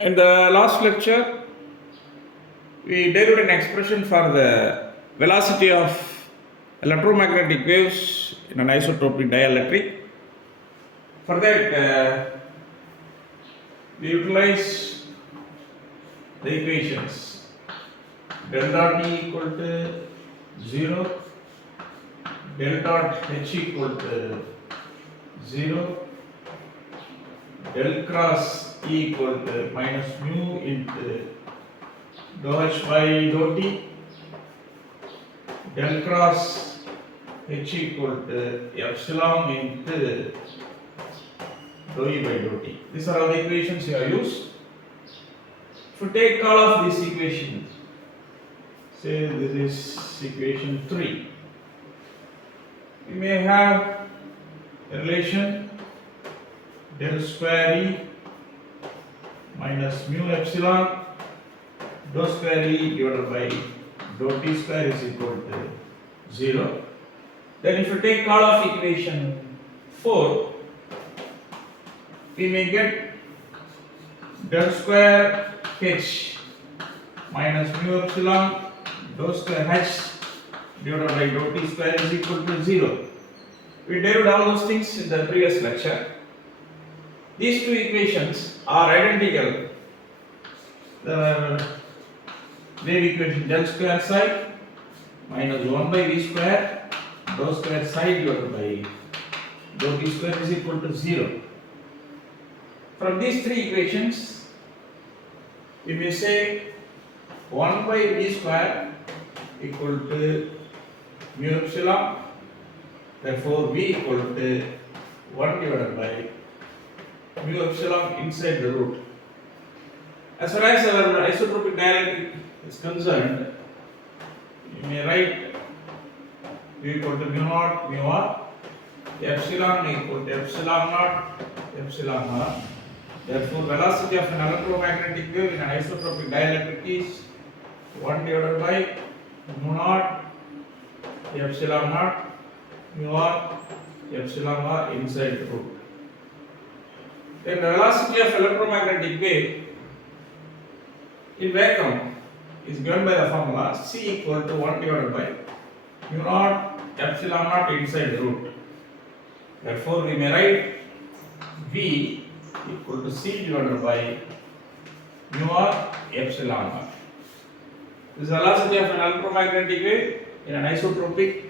In the last lecture, we derived an expression for the velocity of electromagnetic waves in an isotropic dielectric. For that, we utilize the equations del dot E equal to 0, del dot H equal to 0, del cross E equal to minus mu into dou H by dou T, del cross H equal to epsilon into dou E by dou T. These are all the equations you have used. If you take all of these equations, say this is equation 3, we may have a relation del square E minus mu epsilon dou square E divided by dou T square is equal to 0. Then if you take all of equation 4, we may get del square H minus mu epsilon dou square H divided by dou T square is equal to 0. We derived all those things in the previous lecture. These two equations are identical. The wave equation del square psi minus 1 by v square dou square psi divided by dou t square is equal to 0. From these three equations, we may say 1 by v square equal to mu epsilon, therefore v equal to 1 divided by mu epsilon inside the root. As far as our isotropic dielectric is concerned, you may write v equal to mu naught mu r, epsilon equal to epsilon naught epsilon r. Therefore, velocity of an electromagnetic wave in an isotropic dielectric is 1 divided by mu naught epsilon naught mu r epsilon r inside the root. Then the velocity of electromagnetic wave in vacuum is given by the formula c equal to 1 divided by mu naught epsilon naught inside the root. Therefore, we may write v equal to c divided by mu r epsilon r. This is the velocity of an electromagnetic wave in an isotropic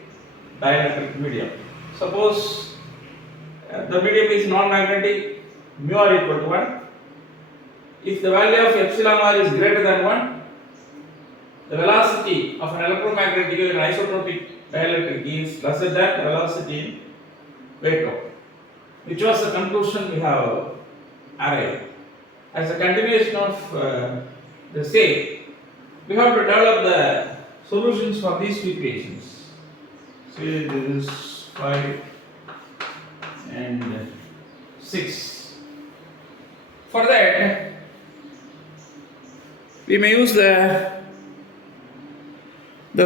dielectric medium. Suppose the medium is non-magnetic, mu r equal to 1. If the value of epsilon r is greater than 1, the velocity of an electromagnetic wave in an isotropic dielectric is lesser than the velocity in vacuum, which was the conclusion we have arrived. As a continuation of the same, we have to develop the solutions for these two equations. Say this is 5 and 6. For that, we may use the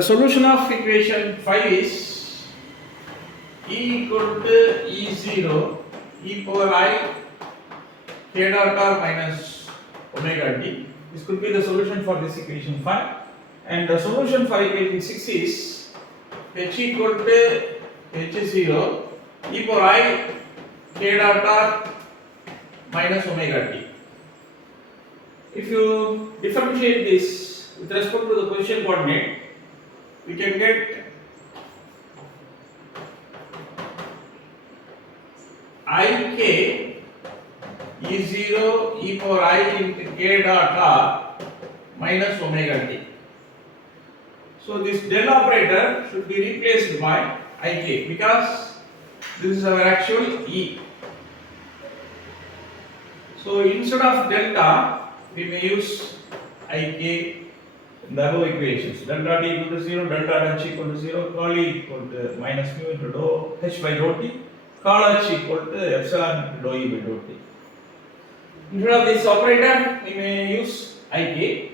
solution of equation 5 is E equal to E0 e power I k dot r minus omega t. This could be the solution for this equation 5. And the solution for equation 6 is h equal to h0 e power I k dot r minus omega t. If you differentiate this with respect to the position coordinate, we can get ik E0 e power I into k dot r minus omega t. So this del operator should be replaced by ik because this is our actual E. So instead of delta, we may use ik in the above equations. Del dot E equal to 0, del dot h equal to 0, call E equal to minus mu into dou h by dou t, call h equal to epsilon into dou E by dou t. Instead of this operator, we may use ik.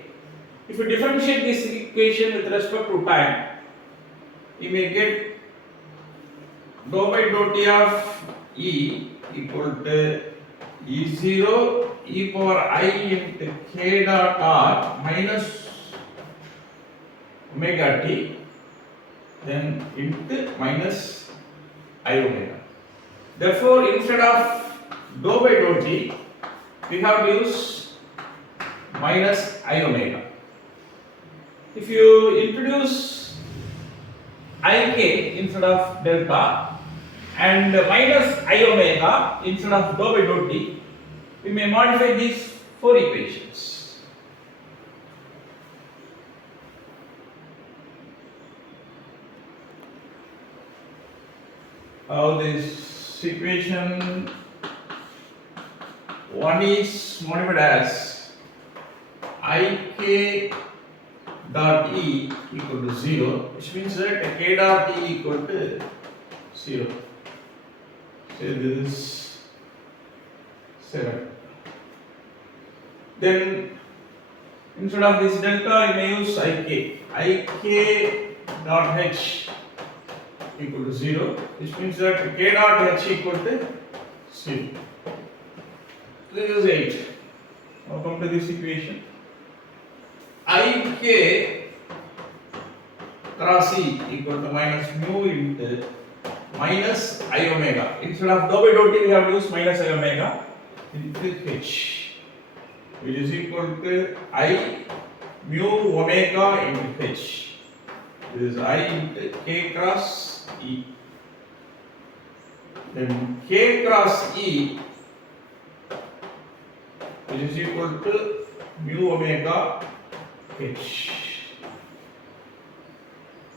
If you differentiate this equation with respect to time, we may get dou by dou t of E equal to E0 e power I into k dot r minus omega t, then into minus I omega. Therefore, instead of dou by dou t, we have to use minus I omega. If you introduce ik instead of delta and minus I omega instead of dou by dou t, we may modify these four equations. Now this equation 1 is modified as ik dot e equal to 0, which means that k dot e equal to 0. So this is 7. Then instead of this delta, you may use ik dot h equal to 0, which means that k dot h equal to 0. This is 8. Now come to this equation. Ik cross e equal to minus mu into minus I omega. Instead of dou by dou t, we have to use minus I omega into h, which is equal to I mu omega into h. This is I into k cross e. Then k cross e, which is equal to mu omega h.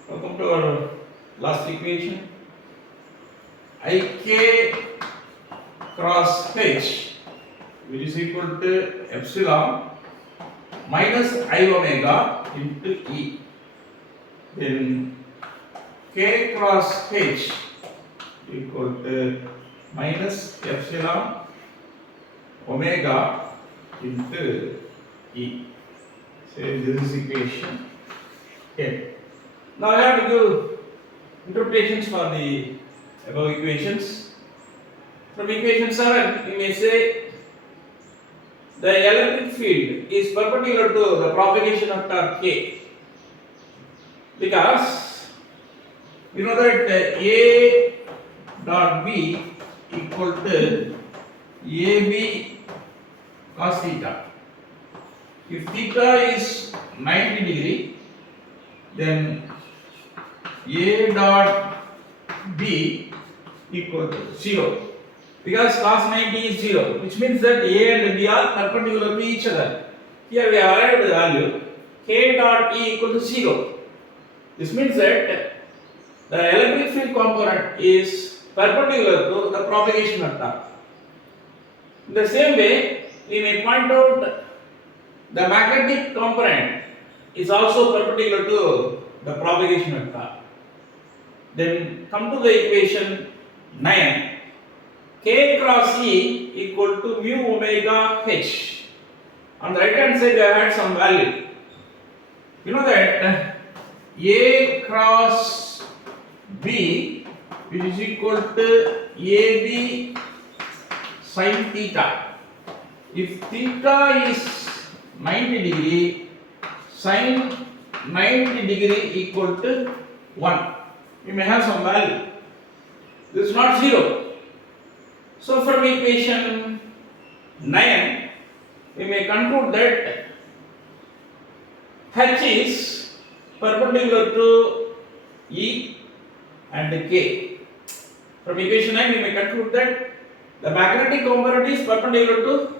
Now come to our last equation. Ik cross h, which is equal to epsilon minus I omega into e. Then k cross h equal to minus epsilon omega into e. So this is equation 10. Now I have to give interpretations for the above equations. From equation 7, we may say the electric field is perpendicular to the propagation vector k, because you know that a dot b equal to ab cos theta. If theta is 90 degree, then a dot b equal to 0, because cos 90 is 0, which means that a and b are perpendicular to each other. Here we have arrived at the value k dot e equal to 0. This means that the electric field component is perpendicular to the propagation vector. In the same way, we may point out the magnetic component is also perpendicular to the propagation vector. Then come to the equation 9. K cross E equal to mu omega h. On the right hand side, I had some value. You know that A cross B, which is equal to AB sin theta. If theta is 90 degree, sin 90 degree equal to 1. We may have some value. This is not 0. So from equation 9, we may conclude that H is perpendicular to E and K. From equation 9, we may conclude that the magnetic component is perpendicular to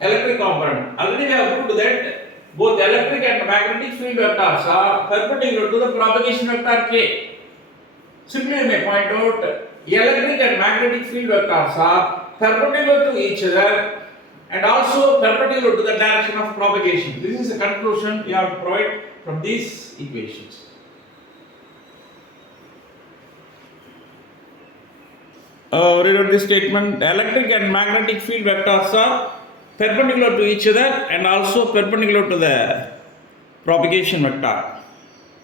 electric component. Already we have proved that both electric and magnetic field vectors are perpendicular to the propagation vector K. Simply we may point out electric and magnetic field vectors are perpendicular to each other and also perpendicular to the direction of propagation. This is the conclusion we have to provide from these equations. Read out this statement. The electric and magnetic field vectors are perpendicular to each other and also perpendicular to the propagation vector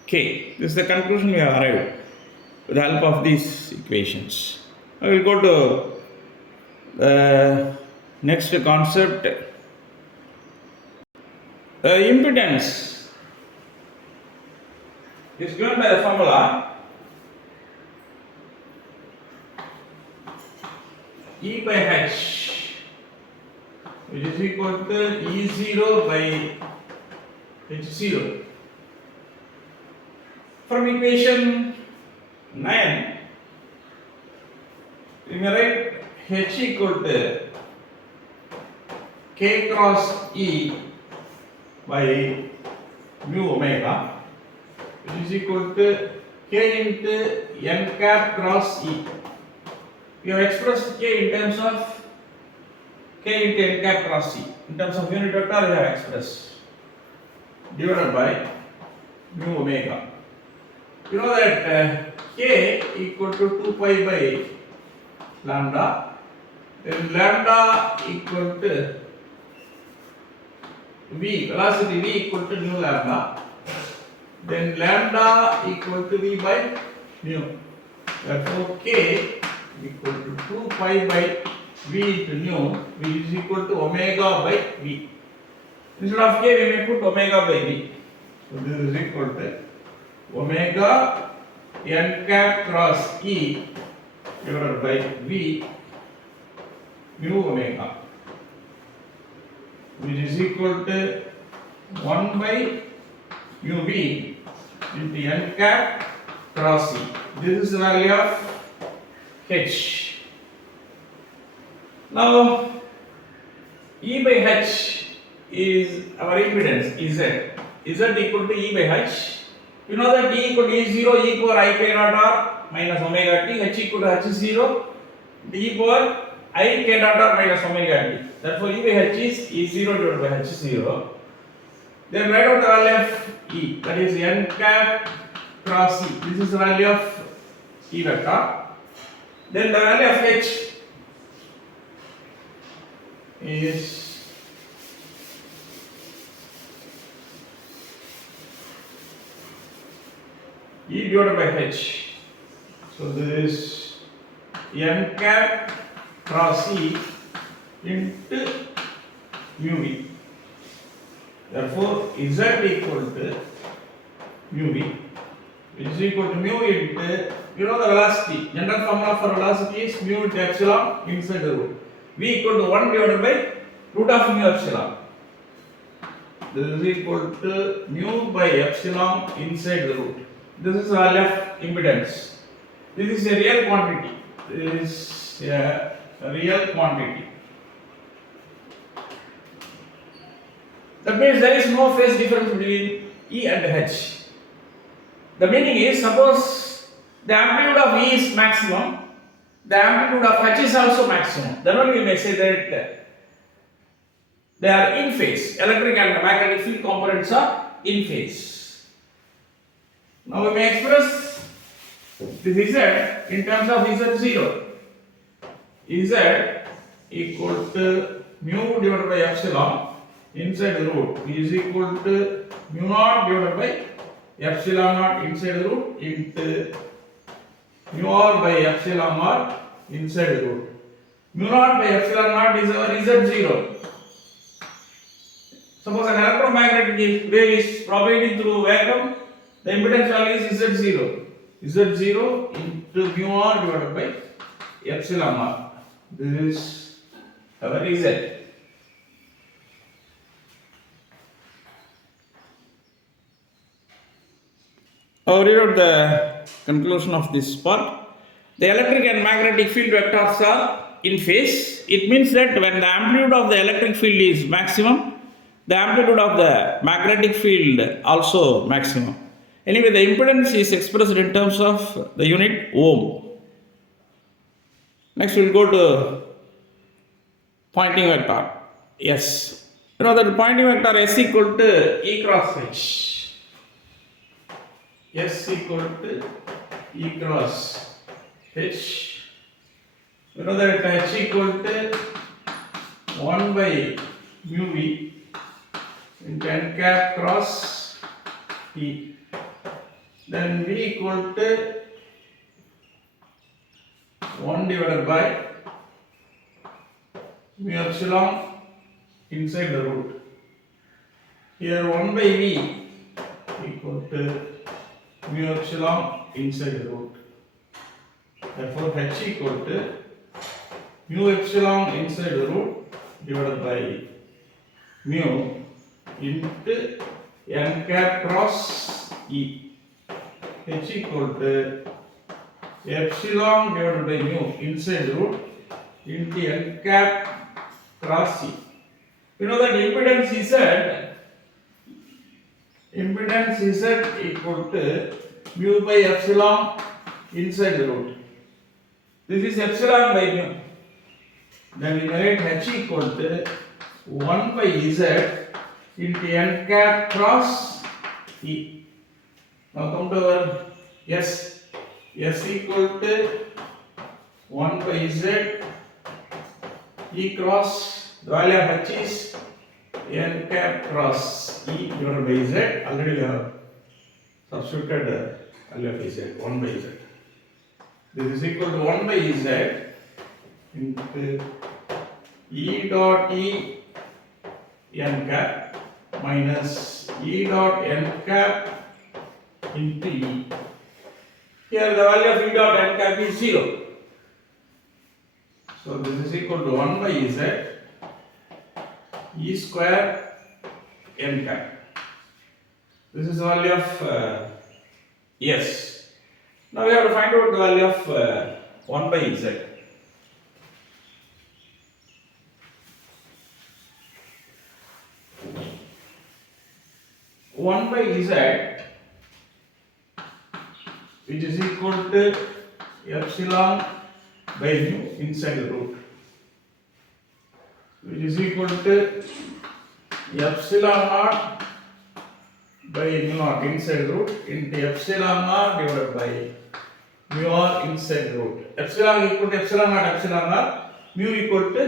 K. This is the conclusion we have arrived with the help of these equations. I will go to the Next concept, impedance is given by the formula E by H, which is equal to E0 by H0. From equation 9, we may write H equal to K cross E by mu omega, which is equal to K into N cap cross E. We have expressed K in terms of K into N cap cross E. In terms of unit vector, we have expressed divided by mu omega. You know that K equal to 2 pi by lambda, then lambda equal to V, velocity V equal to nu lambda, then lambda equal to V by mu. Therefore, K equal to 2 pi by V into nu, which is equal to omega by V. Instead of K, we may put omega by V. So, this is equal to omega n cap cross E divided by V mu omega, which is equal to 1 by mu V into n cap cross E. This is the value of H. Now, E by H is our impedance Z. Z equal to E by H. You know that E equal to E0 e power I k dot r minus omega t, H equal to H0 d power I k dot r minus omega t. Therefore, E by H is E0 divided by H0. Then write out the value of E, that is n cap cross E. This is the value of E vector. Then the value of H is E divided by H. So this is n cap cross E into mu V. Therefore, Z equal to mu V, which is equal to mu into, you know the velocity. General formula for velocity is mu into epsilon inside the root. V equal to 1 divided by root of mu epsilon. This is equal to mu by epsilon inside the root. This is the value of impedance. This is a real quantity. This is a real quantity. That means there is no phase difference between E and H. The meaning is, suppose the amplitude of E is maximum, the amplitude of H is also maximum. Then only we may say that they are in phase. Electric and magnetic field components are in phase. Now we may express this Z in terms of Z0. Z equal to mu divided by epsilon inside the root, which is equal to mu naught divided by epsilon naught inside the root into mu r by epsilon r inside the root. Mu naught by epsilon naught is our Z0. Suppose an electromagnetic wave is propagating through vacuum, the impedance value is Z0. Z0 into mu r divided by epsilon r. This is our Z. I'll read out the conclusion of this part. The electric and magnetic field vectors are in phase. It means that when the amplitude of the electric field is maximum, the amplitude of the magnetic field also maximum. Anyway, the impedance is expressed in terms of the unit ohm. Next, we will go to pointing vector. S. You know that the pointing vector S equal to E cross H. S equal to E cross H. You know that H equal to 1 by mu V into n cap cross E. Then V equal to 1 divided by mu epsilon inside the root. Here 1 by v equal to mu epsilon inside the root. Therefore h equal to mu epsilon inside the root divided by mu into n cap cross e. H equal to epsilon divided by mu inside the root into n cap cross e. You know that impedance Z equal to mu by epsilon inside the root. This is epsilon by mu. Then we write h equal to 1 by z into n cap cross e. Now come to our s. S equal to 1 by z e cross, the value of h is n cap cross e divided by z. Already we have substituted value of z, 1 by z. This is equal to 1 by z into e dot e n cap minus e dot n cap into e. Here the value of e dot n cap is 0. So this is equal to 1 by z e square n cap. This is the value of s. Now we have to find out the value of 1 by z. 1 by z, which is equal to epsilon by mu inside the root, which is equal to epsilon naught by mu naught inside the root into epsilon naught divided by mu r inside the root. Epsilon equal to epsilon naught, mu equal to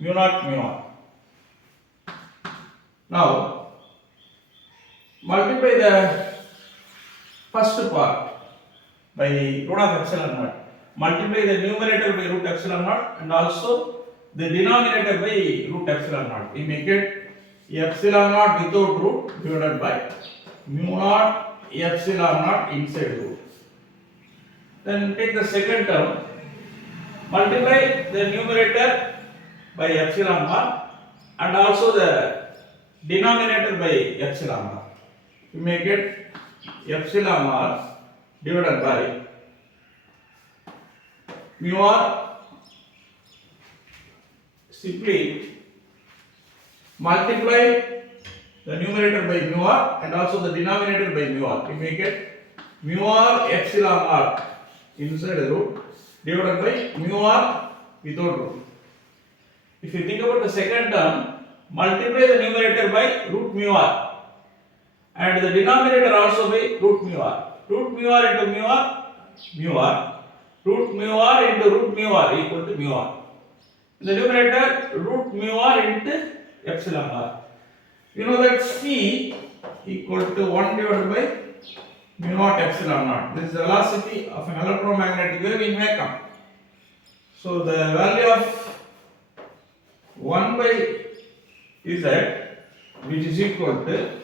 mu naught. Now multiply the first part by root of epsilon naught. Multiply the numerator by root epsilon naught and also the denominator by root epsilon naught. We make it epsilon naught without root divided by mu naught epsilon naught inside root. Then take the second term, multiply the numerator by epsilon naught and also the denominator by epsilon naught. We make it epsilon naught divided by mu r. Simply multiply the numerator by mu r and also the denominator by mu r. We make it mu r epsilon r inside the root divided by mu r without root. If you think about the second term, multiply the numerator by root mu r and the denominator also by root mu r. Root mu r into mu r, root mu r into root mu r equal to mu r. In the numerator, root mu r into epsilon r. You know that C equal to 1 divided by mu naught epsilon naught. This is the velocity of an electromagnetic wave in vacuum. So the value of 1 by z, which is equal to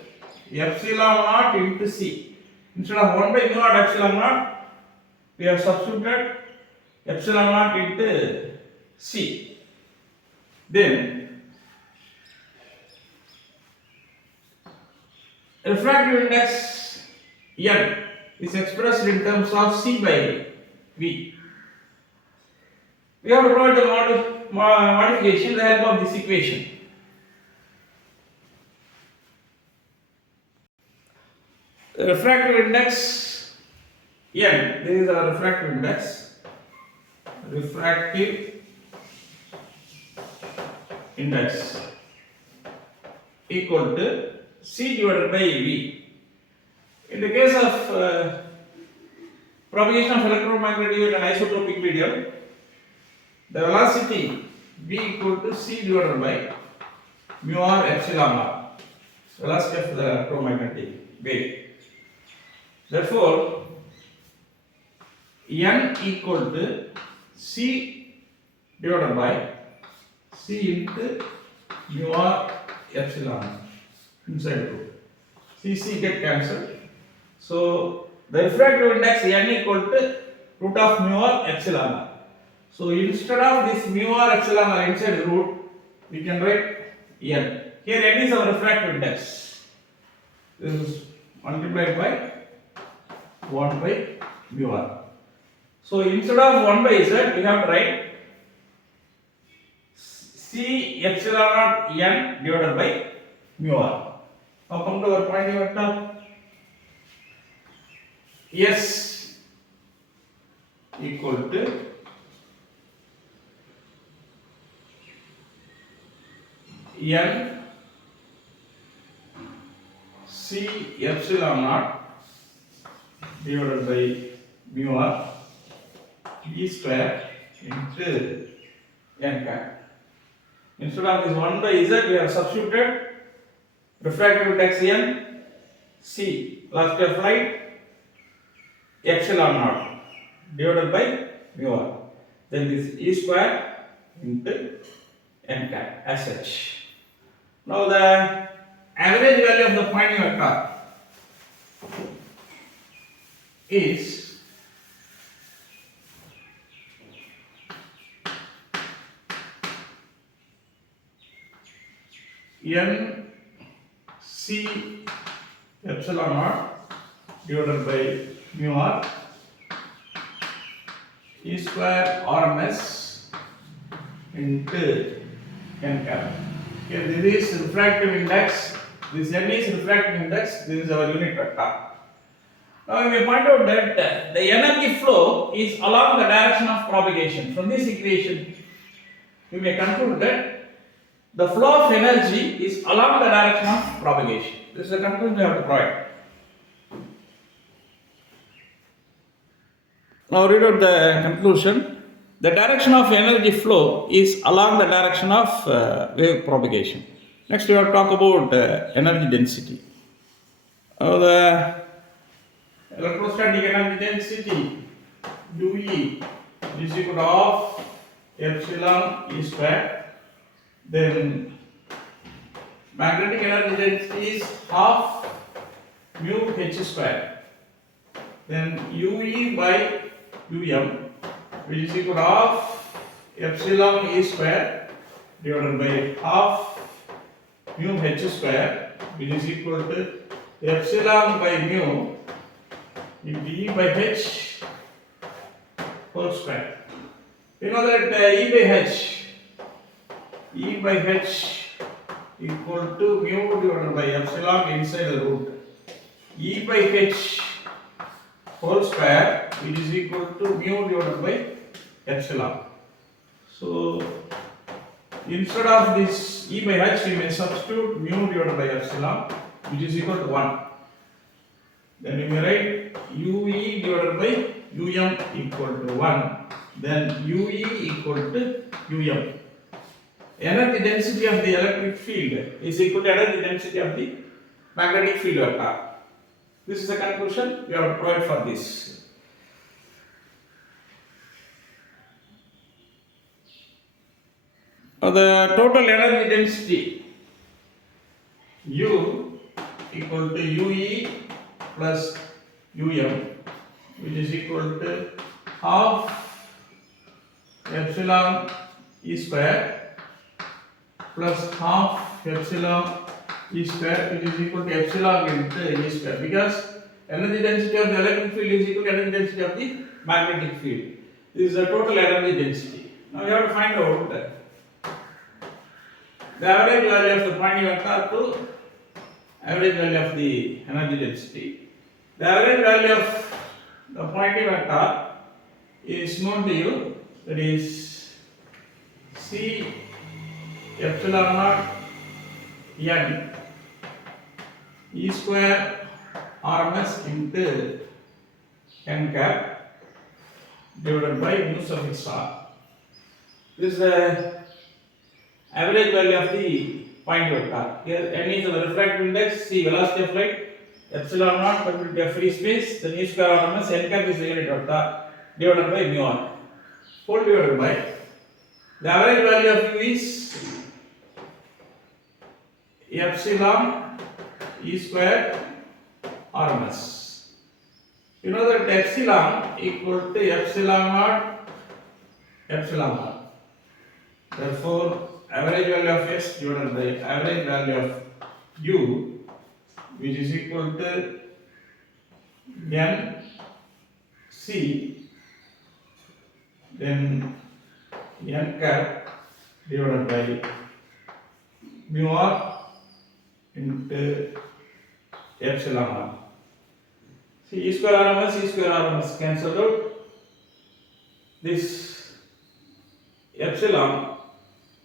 epsilon naught into C. Instead of 1 by mu naught epsilon naught, we have substituted epsilon naught into C. Then refractive index n is expressed in terms of C by V. We have to provide the modification with the help of this equation. The refractive index n, this is our refractive index. Refractive index equal to C divided by V. In the case of propagation of electromagnetic wave and isotropic medium, the velocity V equal to C divided by mu r epsilon r, velocity of the electromagnetic wave. Therefore, n equal to C divided by C C into mu r epsilon inside root. C get cancelled. So the refractive index n equal to root of mu r epsilon r. So instead of this mu r epsilon r inside root, we can write n. Here n is our refractive index. This is multiplied by 1 by mu r. So instead of 1 by z, we have to write C epsilon naught n divided by mu r. Now come to our Poynting vector. S equal to n C epsilon naught divided by mu r e square into n cap. Instead of this 1 by z, we have substituted refractive index n, C, velocity of light, epsilon naught divided by mu r. Then this e square into n cap as such. Now the average value of the Poynting vector is n C epsilon naught divided by mu r e square RMS into n cap. Here this is refractive index, this n is refractive index, this is our unit vector. Now we may point out that the energy flow is along the direction of propagation. From this equation, we may conclude that the flow of energy is along the direction of propagation. This is the conclusion we have to provide. Now read out the conclusion. The direction of energy flow is along the direction of wave propagation. Next we have to talk about energy density. Now the electrostatic energy density UE is equal to half epsilon E square. Then magnetic energy density is half mu h square. Then UE by UM, which is equal to half epsilon E square divided by half mu h square, which is equal to epsilon by mu into E by h whole square. You know that E by h equal to mu divided by epsilon inside the root. E by h whole square, which is equal to mu divided by epsilon. So instead of this E by h, we may substitute mu divided by epsilon, which is equal to 1. Then we may write UE divided by UM equal to 1. Then UE equal to UM. Energy density of the electric field is equal to energy density of the magnetic field vector. This is the conclusion we have to provide for this. The total energy density U equal to UE plus UM, which is equal to half epsilon E square plus half epsilon E square, which is equal to epsilon into E square, because energy density of the electric field is equal to energy density of the magnetic field. This is the total energy density. Now we have to find out the average value of the Poynting vector to average value of the energy density. The average value of the Poynting vector is known to you, that is C epsilon naught n E square RMS into n cap divided by mu suffix r. This is the average value of the Poynting vector. Here n is the refractive index, C velocity of light, epsilon naught permitted of free space, then E square RMS, n cap is the unit vector divided by mu r, whole divided by The average value of U is epsilon E square RMS. You know that epsilon equal to epsilon naught epsilon naught. Therefore, average value of S divided by average value of U, which is equal to N C, then N cap divided by mu R into epsilon R. See, E square RMS cancelled out. This epsilon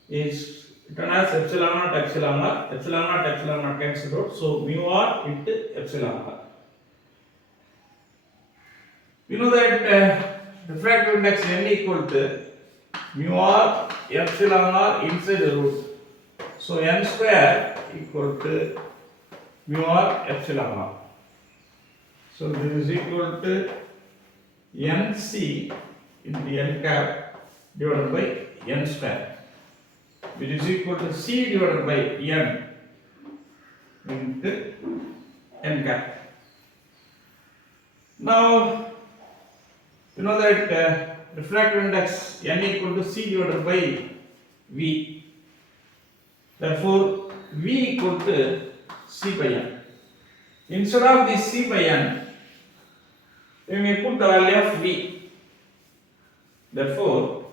is written as epsilon naught epsilon naught cancelled out. So mu R into epsilon R. You know that refractive index n equal to mu R epsilon R inside the root. So n square equal to mu R epsilon R. So this is equal to nc into n cap divided by n square, which is equal to c divided by n into n cap. Now, you know that refractive index n equal to c divided by v. Therefore, v equal to c by n. Instead of this c by n, we may put the value of v. Therefore,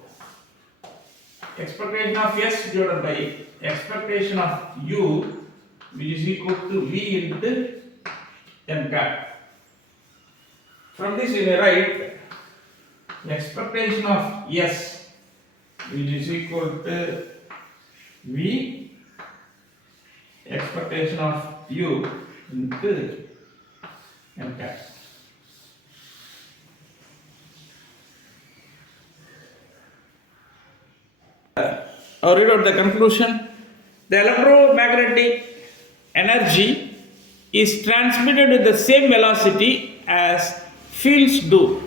expectation of S divided by expectation of U, which is equal to v into n cap. From this we may write expectation of S, which is equal to v expectation of U into n cap. I'll read out the conclusion. The electromagnetic energy is transmitted with the same velocity as fields do.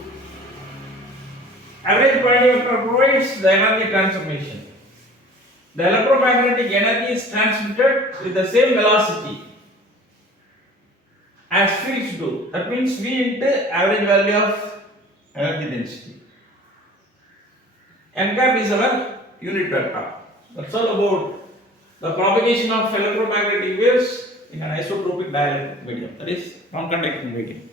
Average point vector provides the energy transformation. The electromagnetic energy is transmitted with the same velocity as fields do. That means V into average value of energy density. N cap is our unit vector. That's all about the propagation of electromagnetic waves in an isotropic dielectric medium, that is non-conducting medium.